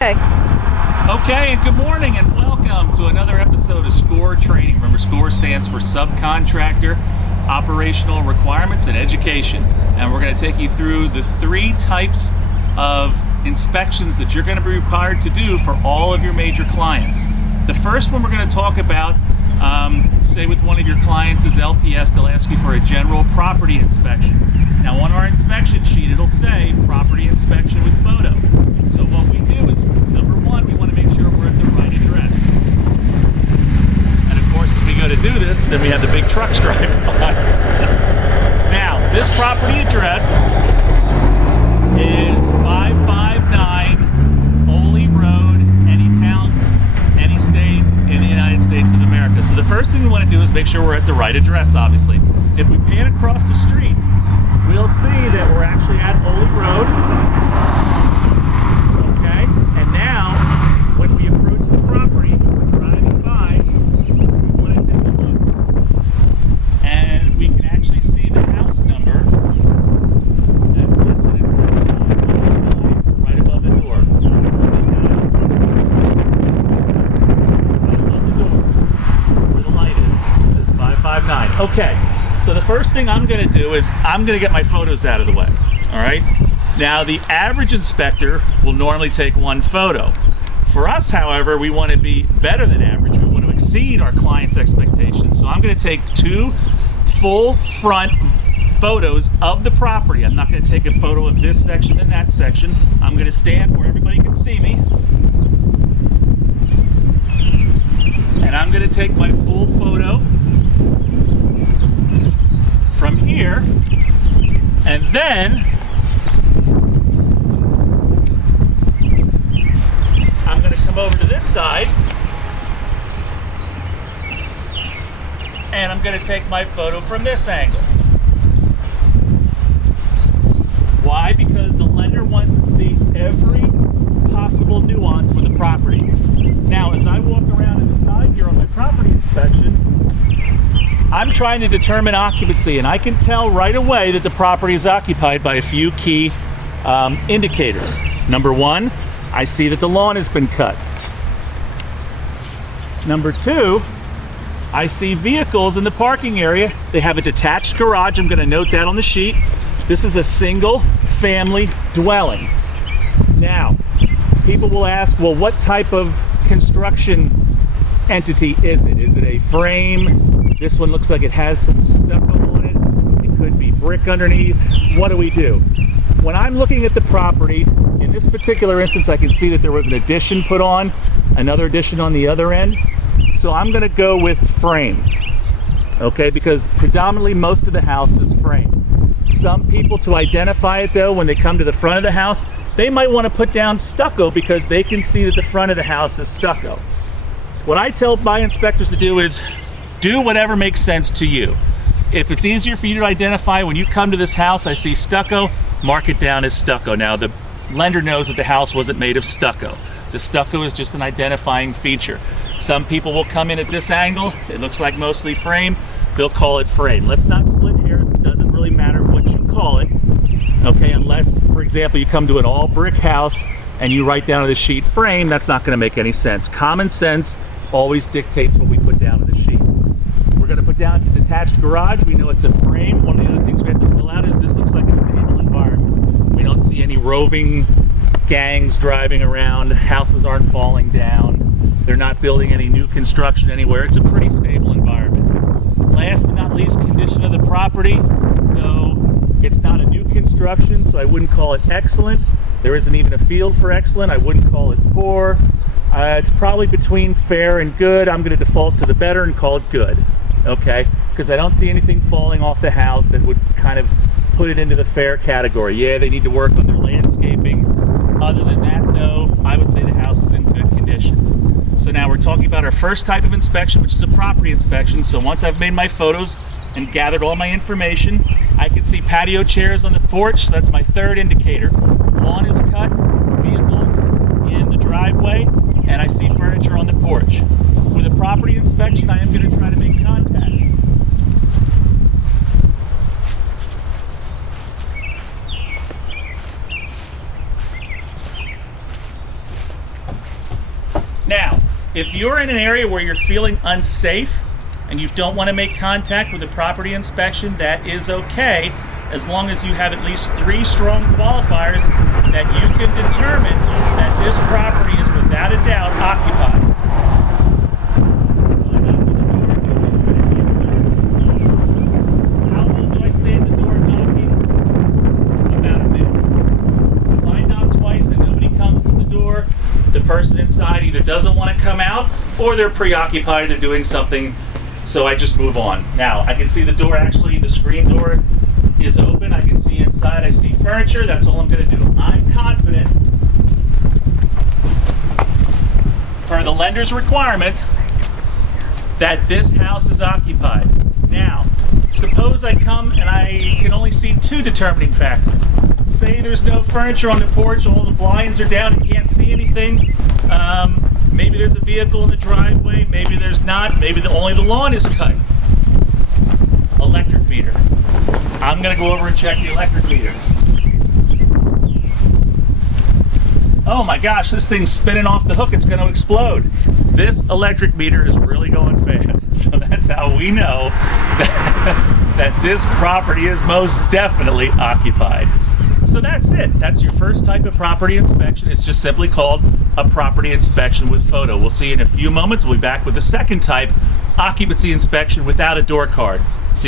Okay. Okay, and good morning and welcome to another episode of SCORE Training. Remember, SCORE stands for Subcontractor Operational Requirements and Education. And we're going to take you through the 3 types of inspections that you're going to be required to do for all of your major clients. The first one we're going to talk about, say with one of your clients is LPS, they'll ask you for a general property inspection. Now on our inspection sheet, it'll say property inspection with photo. So what we do is, number one, we want to make sure we're at the right address. And of course, as we go to do this, then we have the big trucks driving by. Now, this property address is 559 Ole Road, any town, any state in the United States of America. So the first thing we want to do is make sure we're at the right address, obviously. If we pan across the street, we'll see that we're actually at Ole Road. Okay, and now when we approach the property, we're driving by, we want to take a look. And we can actually see the house number that's listed inside right above the door. Right above the door. Where the light is. It says 559. Okay. So the first thing I'm going to do is I'm going to get my photos out of the way, all right? Now, the average inspector will normally take 1 photo. For us, however, we want to be better than average. We want to exceed our client's expectations. So I'm going to take 2 full front photos of the property. I'm not going to take a photo of this section and that section. I'm going to stand where everybody can see me. And I'm going to take my full photo from here, and then I'm going to come over to this side and I'm going to take my photo from this angle. Why? Because the lender wants to see every possible nuance with the property. Now, as I walk around to the side here on my property inspection, I'm trying to determine occupancy, and I can tell right away that the property is occupied by a few key indicators. Number 1, I see that the lawn has been cut. Number 2, I see vehicles in the parking area. They have a detached garage. I'm going to note that on the sheet. This is a single family dwelling. Now, people will ask, well, what type of construction entity is it? Is it a frame? This one looks like it has some stucco on it. It could be brick underneath. What do we do? When I'm looking at the property, in this particular instance, I can see that there was an addition put on, another addition on the other end. So I'm going to go with frame, okay, because predominantly most of the house is frame. Some people, to identify it though, when they come to the front of the house, they might want to put down stucco because they can see that the front of the house is stucco. What I tell my inspectors to do is do whatever makes sense to you. If it's easier for you to identify when you come to this house, I see stucco, mark it down as stucco. Now, the lender knows that the house wasn't made of stucco. The stucco is just an identifying feature. Some people will come in at this angle. It looks like mostly frame. They'll call it frame. Let's not split hairs. It doesn't really matter what you call it, okay, unless, for example, you come to an all brick house and you write down on the sheet frame. That's not going to make any sense. Common sense always dictates what we put down on the sheet. We're going to put down it's a detached garage. We know it's a frame. One of the other things we have to fill out is this looks like a stable environment. We don't see any roving gangs driving around. Houses aren't falling down. They're not building any new construction anywhere. It's a pretty stable environment. Last but not least, condition of the property. Though it's not a new construction, so I wouldn't call it excellent. There isn't even a field for excellent. I wouldn't call it poor. It's probably between fair and good. I'm going to default to the better and call it good. Okay, because I don't see anything falling off the house that would kind of put it into the fair category. Yeah, they need to work on their landscaping. Other than that, though, I would say the house is in good condition. So now we're talking about our first type of inspection, which is a property inspection. So once I've made my photos and gathered all my information, I can see patio chairs on the porch. So that's my 3rd indicator. Lawn is cut, vehicles in the driveway, and I see furniture on the porch. With a property inspection, I am going to try to make contact. Now, if you're in an area where you're feeling unsafe and you don't want to make contact with a property inspection, that is okay, as long as you have at least 3 strong qualifiers that you can determine that this property is without a doubt occupied. How long do I stay at the door knocking? About a minute. If I knock twice and nobody comes to the door, the person inside either doesn't want to come out or they're preoccupied, they're doing something, so I just move on. Now, I can see the door, actually, the screen door is open. I can see inside. I see furniture. That's all I'm going to do. I'm confident, per the lender's requirements, that this house is occupied. Now, suppose I come and I can only see 2 determining factors. Say there's no furniture on the porch, all the blinds are down, and can't see anything. Maybe there's a vehicle in the driveway, maybe there's not, maybe only the lawn is cut. Electric meter. I'm going to go over and check the electric meter. Oh my gosh, this thing's spinning off the hook, it's going to explode. This electric meter is really going fast. So that's how we know that this property is most definitely occupied. So that's it. That's your first type of property inspection. It's just simply called a property inspection with photo. We'll see you in a few moments. We'll be back with the second type, occupancy inspection without a door card.